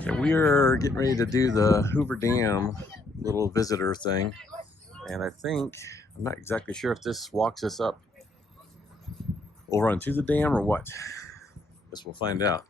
Okay, we are getting ready to do the Hoover Dam little visitor thing, and I'm not exactly sure if this walks us up over onto the dam or what. Guess we'll find out.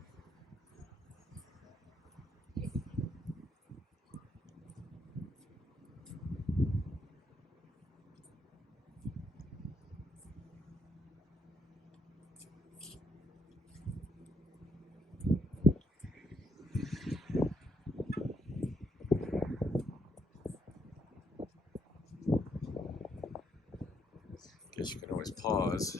Guess you can always pause.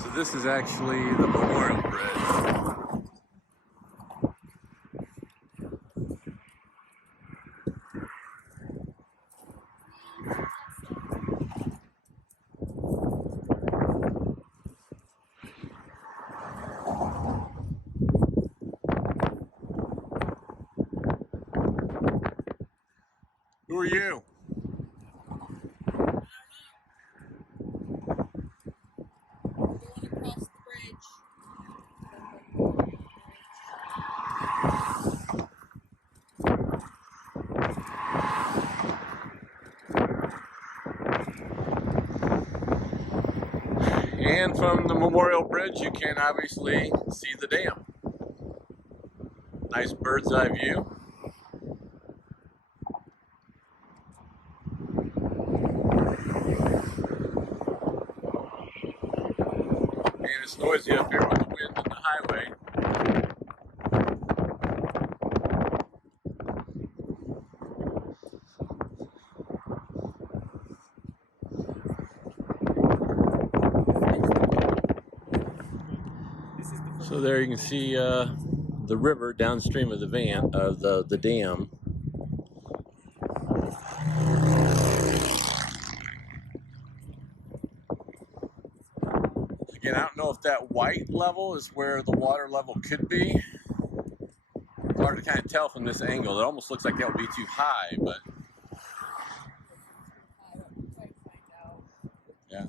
So this is actually the Memorial Bridge. Who are you? Going across the bridge. And from the Memorial Bridge, you can obviously see the dam. Nice bird's eye view. And it's noisy up here with the wind and the highway. So there you can see the river downstream of the dam. Again, I don't know if that white level is where the water level could be. It's hard to kind of tell from this angle. It almost looks like that would be too high, but yeah.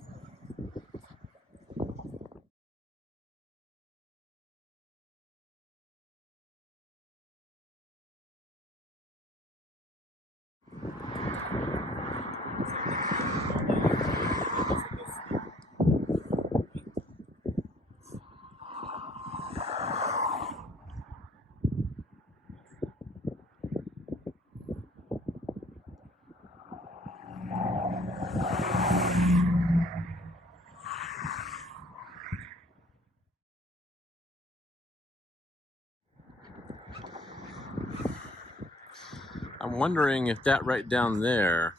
I'm wondering if that right down there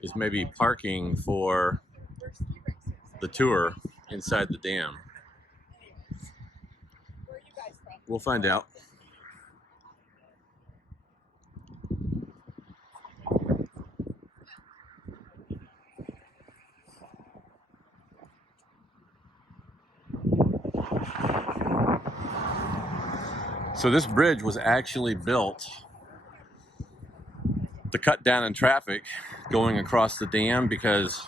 is maybe parking for the tour inside the dam. Where are you guys from? We'll find out. So this bridge was actually built to cut down on traffic going across the dam, because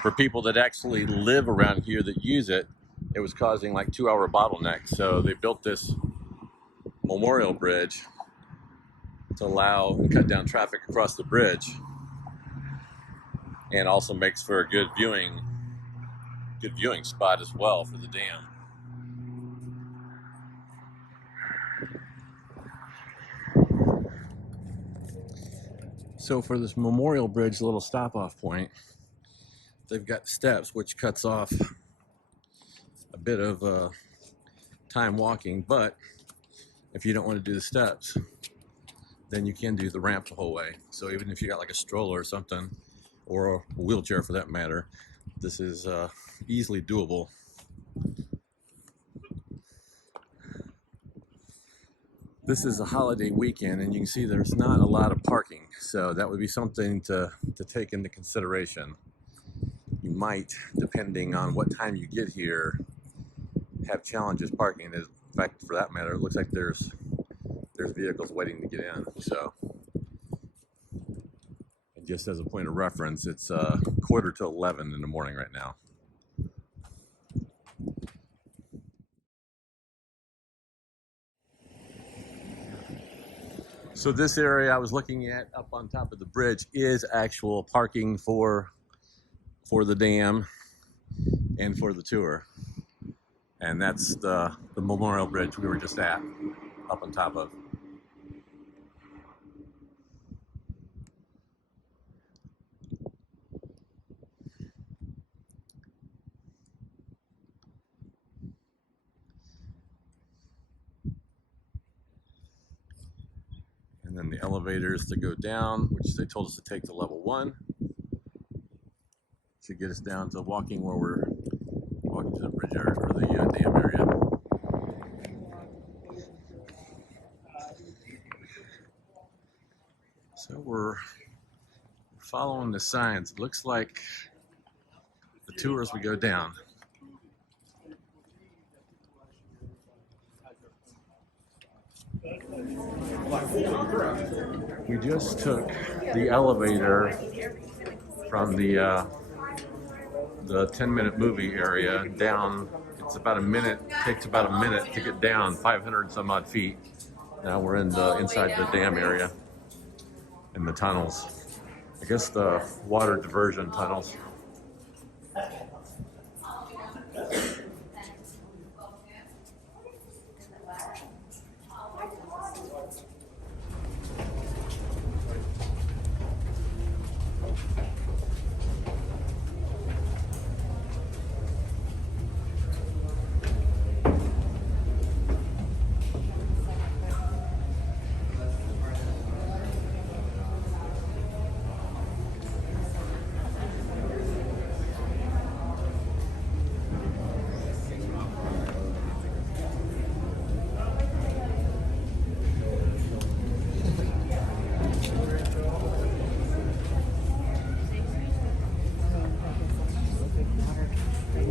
for people that actually live around here that use it, it was causing like 2-hour bottlenecks. So they built this Memorial Bridge to allow and cut down traffic across the bridge, and also makes for a good viewing spot as well for the dam. So for this Memorial Bridge little stop-off point, they've got steps, which cuts off a bit of time walking, but if you don't want to do the steps, then you can do the ramp the whole way. So even if you got like a stroller or something, or a wheelchair for that matter, this is easily doable. This is a holiday weekend, and you can see there's not a lot of parking, so that would be something to take into consideration. You might, depending on what time you get here, have challenges parking. In fact, for that matter, it looks like there's vehicles waiting to get in. So, and just as a point of reference, it's quarter to 11 in the morning right now. So this area I was looking at up on top of the bridge is actual parking for the dam and for the tour. And that's the Memorial Bridge we were just at, up on top of. And then the elevators to go down, which they told us to take to level 1. Should get us down to walking where we're walking to the bridge area, or the dam area. So we're following the signs. It looks like the tour as we go down. We just took the elevator from the 10-minute movie area down. It's about a minute, takes about a minute to get down 500 and some odd feet. Now we're inside the dam area in the tunnels. I guess the water diversion tunnels.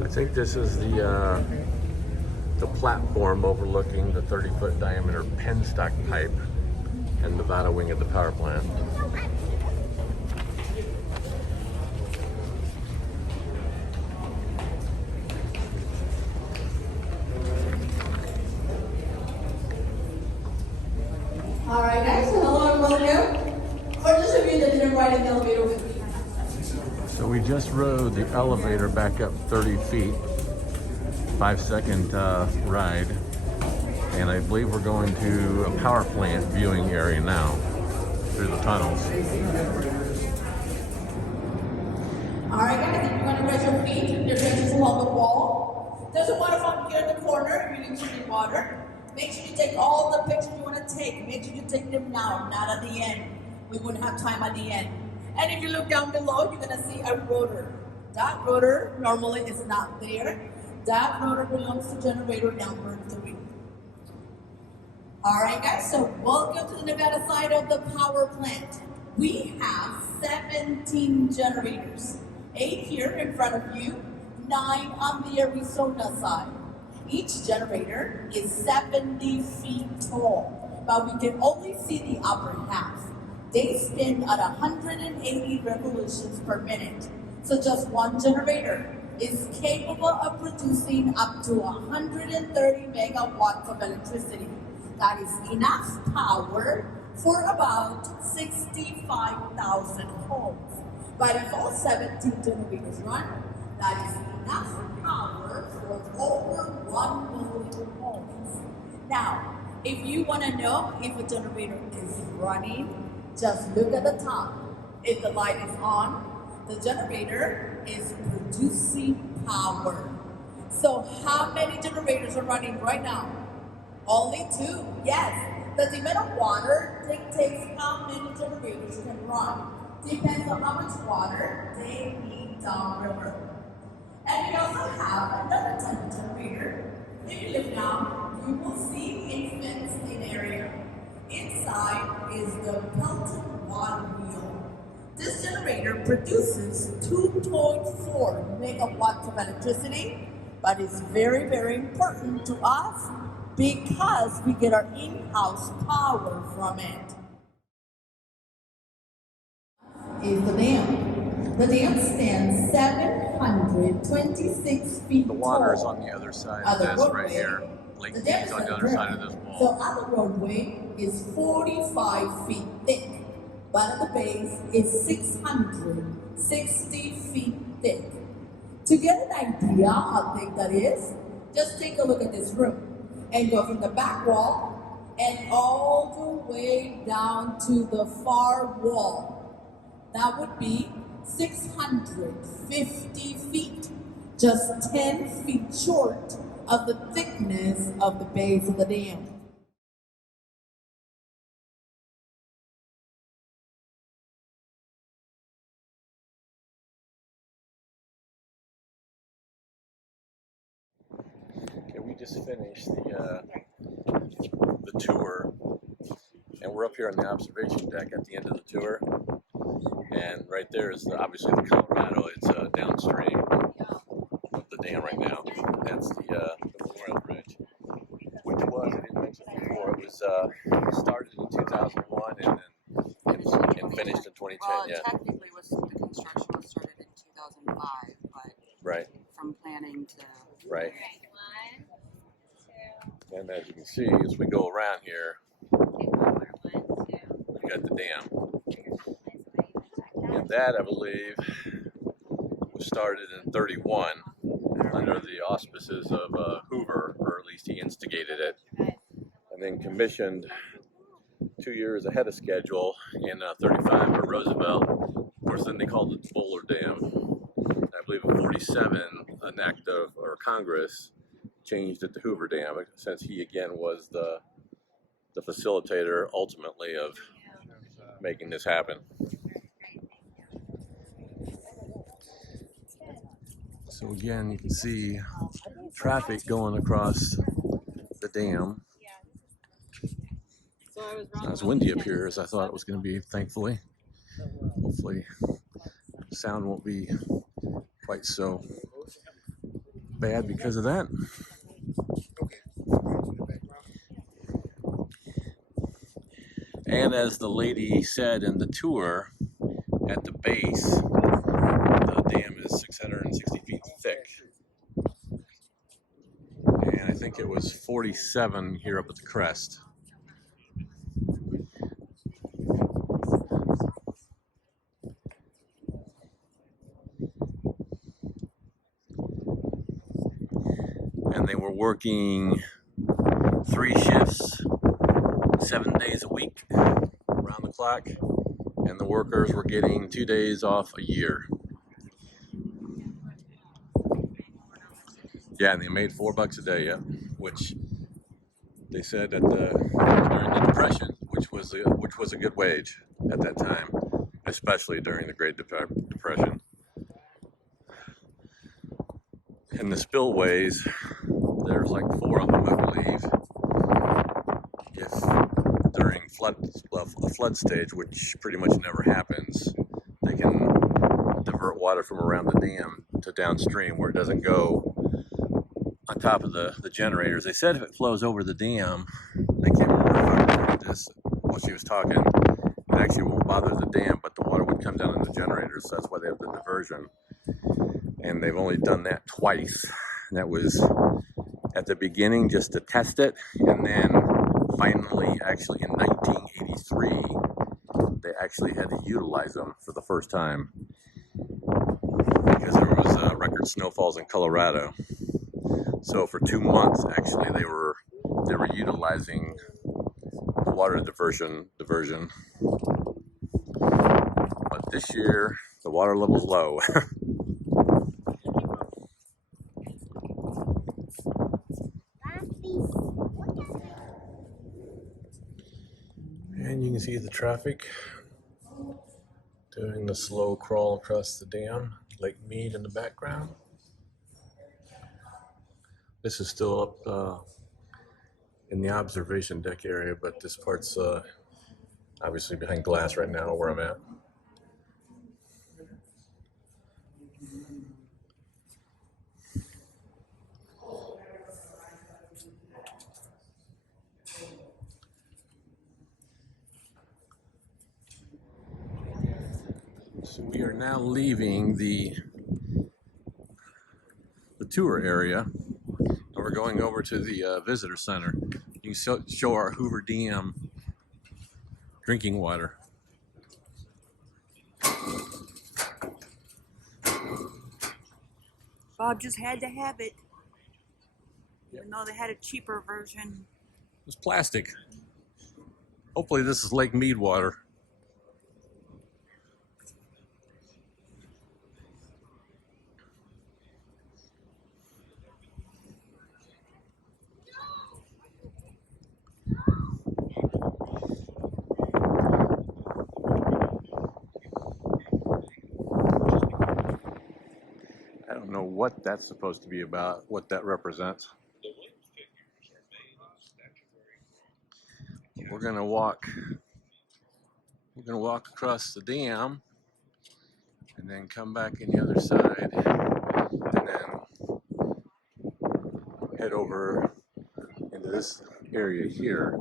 I think this is the platform overlooking the 30-foot diameter penstock pipe and Nevada wing of the power plant. All right, guys. So hello and welcome. For those of you that didn't ride in the elevator with me. So we just rode the elevator back up 30 feet, 5-second ride, and I believe we're going to a power plant viewing area now through the tunnels. All right, guys. If you want to rest your feet, your benches along the wall. There's a water fountain here in the corner. If you need to drink water. Make sure you take all the pictures you want to take. Make sure you take them now, not at the end. We wouldn't have time at the end. And if you look down below, you're going to see a rotor. That rotor normally is not there. That rotor belongs to generator number 3. All right, guys, so welcome to the Nevada side of the power plant. We have 17 generators. 8 here in front of you, 9 on the Arizona side. Each generator is 70 feet tall, but we can only see the upper half. They spin at 180 revolutions per minute. So just one generator is capable of producing up to 130 megawatts of electricity. That is enough power for about 65,000 homes. But if all 17 generators run, that is enough power for over 1 million homes. Now, if you want to know if a generator is running, just look at the top. If the light is on, the generator is producing power. So how many generators are running right now? Only 2, yes. The demand of water dictates how many generators can run. Depends on how much water they need downriver. And we also have another type of generator. If you look down, you will see a fenced-in area. Inside is the Pelton water wheel. This generator produces 2.4 megawatts of electricity, but it's very, very important to us because we get our in-house power from it. Is the dam. The dam stands 726 feet The water is tall. on the other side of this right here. Lake Mead's on the other side of this So wall. other roadway is 45 feet thick, but at the base is 660 feet thick. To get an idea how thick that is, just take a look at this room and go from the back wall and all the way down to the far wall. That would be 650 feet, just 10 feet short of the thickness of the base of the dam. Okay, we just finished the tour, and we're up here on the observation deck at the end of the tour. And right there is obviously the Colorado. It's downstream of the dam right now. That's the Memorial Bridge, which was, I didn't mention before, it was started in 2001 and finished in 2010. Well, yeah. Technically, the construction was started in 2005, but Right. from planning to Right. And as you can see, as we go around here, we've got the dam. And that, I believe, was started in 31 under the auspices of Hoover, or at least he instigated it, and then commissioned 2 years ahead of schedule in 35 for Roosevelt. Of course, then they called it the Bowler Dam. I believe in 47, an act of, or Congress changed it to Hoover Dam, since he again was the facilitator ultimately of making this happen. So again, you can see traffic going across the dam. Not as windy up here as I thought it was going to be, thankfully. Hopefully sound won't be quite so bad because of that. And as the lady said in the tour, at the base, the dam is 660 feet thick. And I think it was 47 here up at the crest. And they were working 3 shifts, 7 days a week, around the clock, and the workers were getting 2 days off a year. Yeah, and they made $4 a day, yeah, which they said that during the Depression, which was a good wage at that time, especially during the Great Depression. And the spillways, there's like 4 of them, I believe. If during a flood stage, which pretty much never happens, they can divert water from around the dam to downstream where it doesn't go on top of the generators. They said if it flows over the dam, I can't remember if I recorded this while she was talking, it actually won't bother the dam, but the water would come down in the generators, so that's why they have the diversion. And they've only done that twice. And that was at the beginning just to test it, and then finally, actually in 1983, they actually had to utilize them for the first time because there was record snowfalls in Colorado. So for 2 months, actually, they were utilizing the water diversion. But this year, the water level's low. And you can see the traffic doing the slow crawl across the dam. Lake Mead in the background. This is still up in the observation deck area, but this part's obviously behind glass right now where I'm at. So we are now leaving the tour area, and we're going over to the visitor center. You can show our Hoover Dam drinking water. Bob just had to have it, even though they had a cheaper version. It's plastic. Hopefully this is Lake Mead water. I don't know what that's supposed to be about, what that represents. We're gonna walk across the dam and then come back in the other side and then head over into this area here.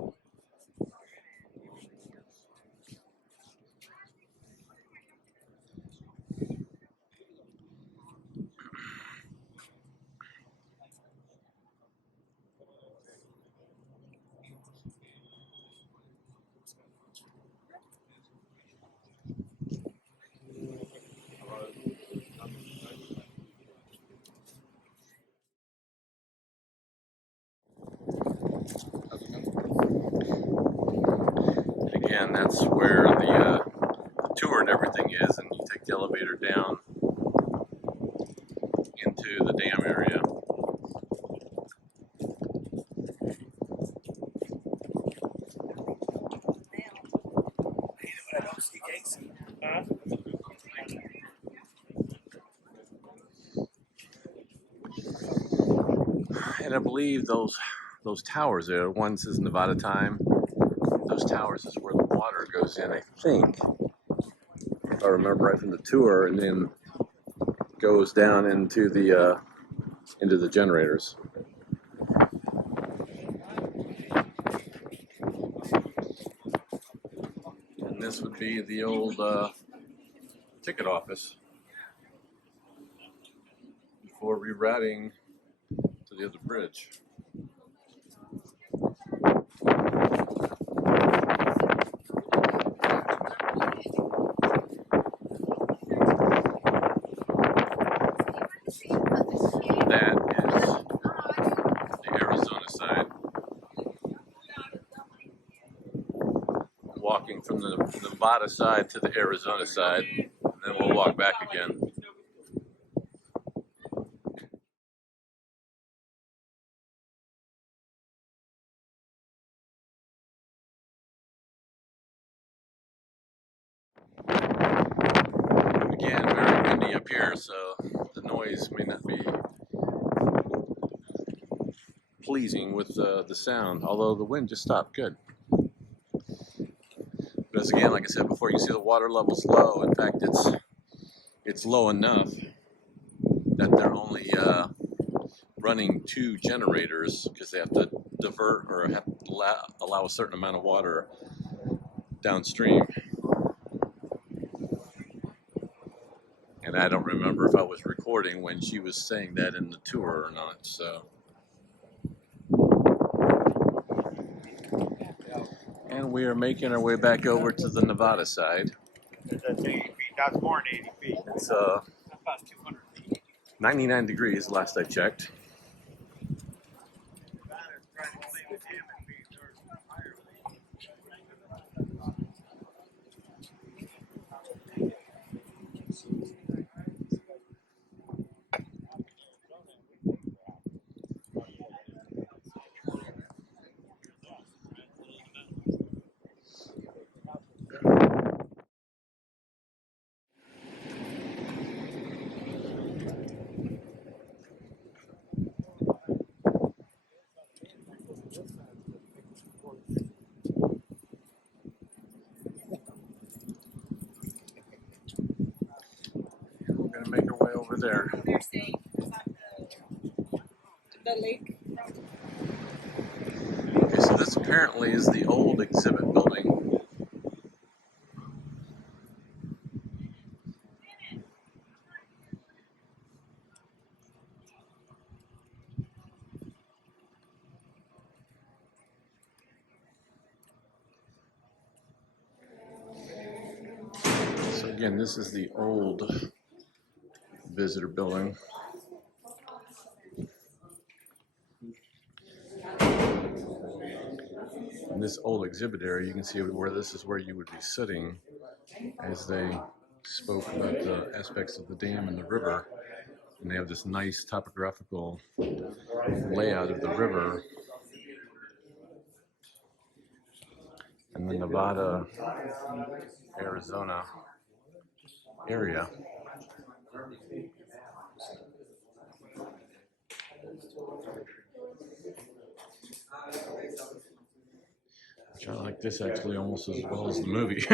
Again, that's where the tour and everything is, and you take the elevator down into the dam area. And I believe those towers there, one says Nevada time. Those towers is where the water goes in, I think, if I remember right from the tour, and then goes down into the generators. And this would be the old ticket office before rerouting to the other bridge. That is the Arizona side. Walking from the Nevada side to the Arizona side, and then we'll walk back again. Again, very windy up here, so the noise may not be pleasing with the sound, although the wind just stopped good. But as again, like I said before, you see the water level's low. In fact, it's low enough that they're only running 2 generators because they have to divert or have to allow a certain amount of water downstream. And I don't remember if I was recording when she was saying that in the tour or not, so. And we are making our way back over to the Nevada side. That's 80 feet. That's more than 80 feet. It's About 200 feet. 99 degrees last I checked. there. They're saying it's on the lake. Okay, so this apparently is the old exhibit building. So again, this is the old visitor building. In this old exhibit area, you can see where this is where you would be sitting as they spoke about the aspects of the dam and the river. And they have this nice topographical layout of the river and the Nevada, Arizona area. Which I like this actually almost as well as the movie.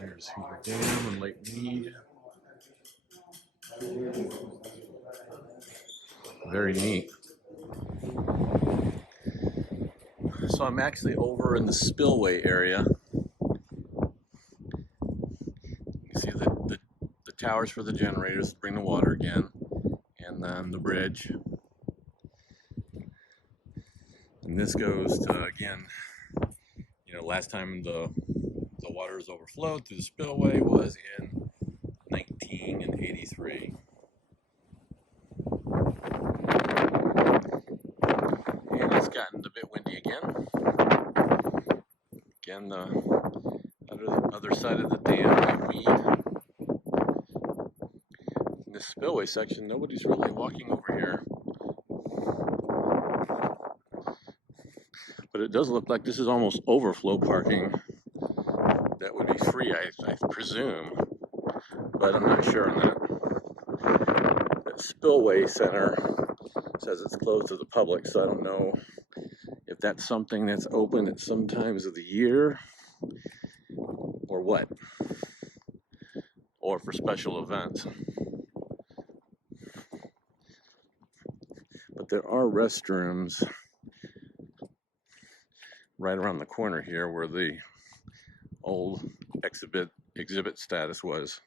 There's Hoover Dam and Lake Mead. Very neat. So I'm actually over in the spillway area. You see the towers for the generators to bring the water again, and then the bridge. And this goes to, again, you know, last time the water was overflowed through the spillway was in 1983. And it's gotten a bit windy again. Again, the other side of the dam, Lake Mead. In this spillway section, nobody's really walking over here. But it does look like this is almost overflow parking. That would be free, I presume. But I'm not sure on that. The spillway center says it's closed to the public, so I don't know if that's something that's open at some times of the year or what, or for special events. But there are restrooms right around the corner here where the old exhibit status was.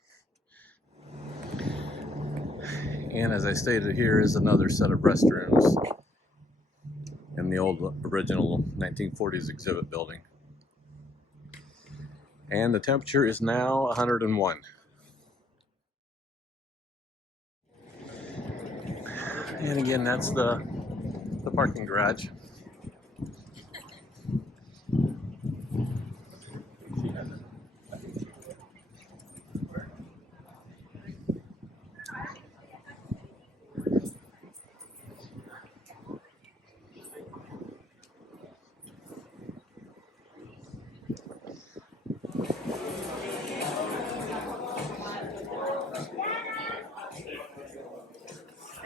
And as I stated, here is another set of restrooms in the old original 1940s exhibit building. And the temperature is now 101. And again, that's the parking garage.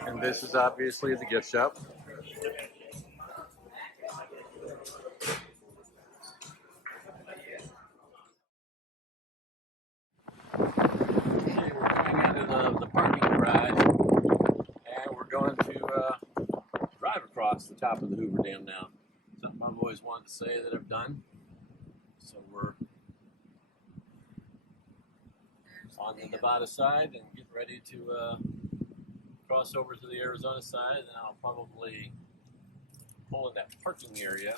And this is obviously the gift shop. Okay, we're coming into the parking garage, and we're going to drive across the top of the Hoover Dam now. Something I've always wanted to say that I've done. So we're on the Nevada side and getting ready to cross over to the Arizona side, and I'll probably pull in that parking area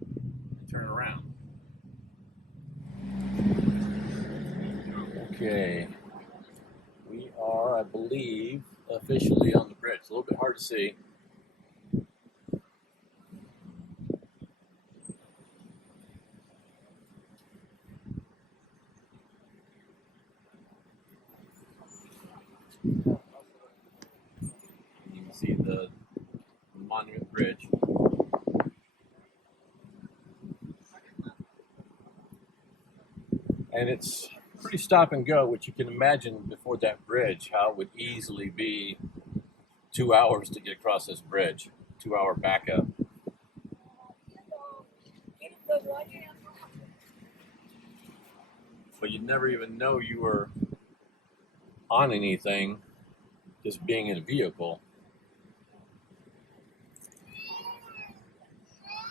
and turn around. Okay, we are, I believe, officially on the bridge. A little bit hard to see. You can see the Monument Bridge. And it's pretty stop and go, which you can imagine before that bridge, how it would easily be 2 hours to get across this bridge, 2 hour backup. But you'd never even know you were on anything, just being in a vehicle.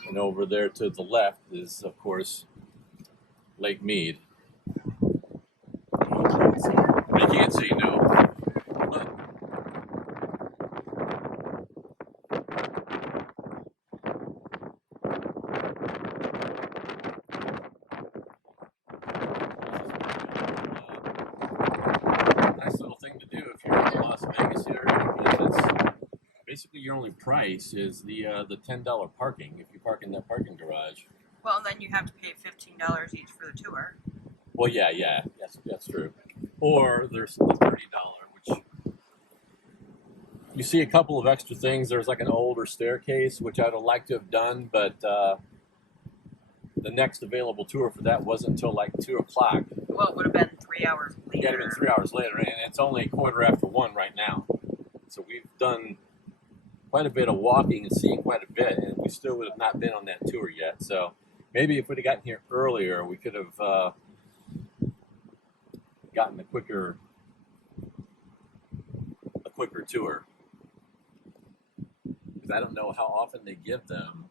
And over there to the left is, of course, Lake Mead. You can't see, no. But nice little thing to do if you're in the Las Vegas area, because it's basically your only price is the $10 parking if you park in that parking garage. Well, then you have to pay $15 each for the tour. Well, yeah, that's true. Or there's the $30, which you see a couple of extra things. There's like an older staircase, which I'd have liked to have done, but the next available tour for that wasn't until like 2 o'clock. Well, it would have been 3 hours later. Yeah, it would have been 3 hours later, and it's only 1:15 right now. So we've done quite a bit of walking and seeing quite a bit, and we still would have not been on that tour yet. So maybe if we'd have gotten here earlier, we could have gotten a quicker tour. Because I don't know how often they give them,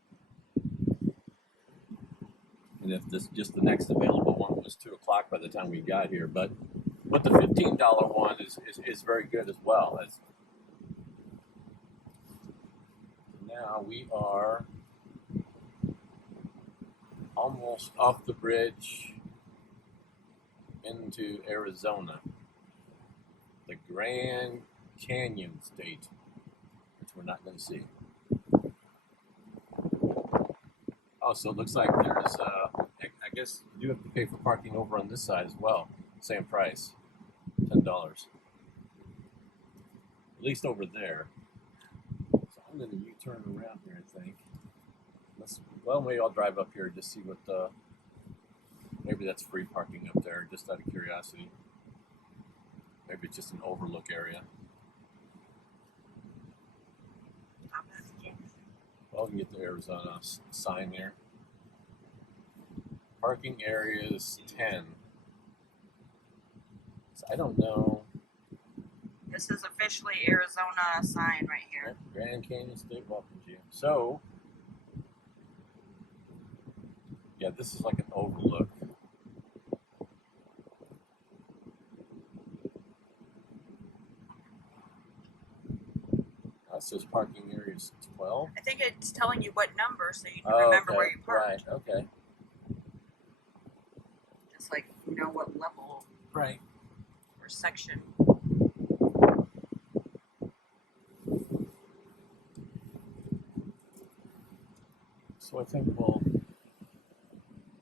and if this just the next available one was 2 o'clock by the time we got here. But the $15 one is very good as well. Now we are almost off the bridge into Arizona, the Grand Canyon State, which we're not going to see. Oh, so it looks like there's, I guess you do have to pay for parking over on this side as well. Same price, $10. At least over there. So I'm going to U-turn around here, I think. Well, maybe I'll drive up here just see what maybe that's free parking up there, just out of curiosity. Maybe it's just an overlook area. Well, we can get the Arizona sign there. Parking area is 10. So I don't know. This is officially Arizona sign right here. Grand Canyon State welcomes you. So, yeah, this is like an overlook. It says parking area is 12. I think it's telling you what number so you can remember where you parked. Right, okay. Just like you know what level Right. or section. So I think we'll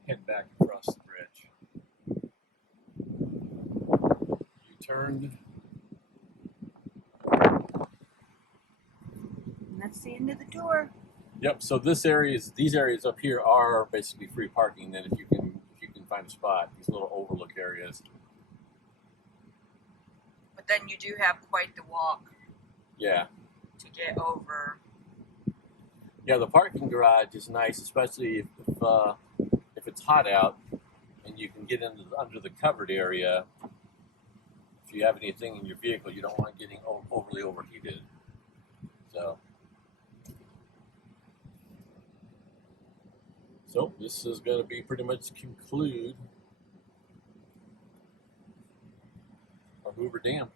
head back across the bridge. You turned. And that's the end of the tour. Yep. So these areas up here are basically free parking. Then if you can find a spot, these little overlook areas. But then you do have quite the walk. Yeah. To get over. Yeah, the parking garage is nice, especially if it's hot out and you can get under the covered area. If you have anything in your vehicle, you don't want it getting overly overheated. So this is going to be pretty much conclude our Hoover Dam.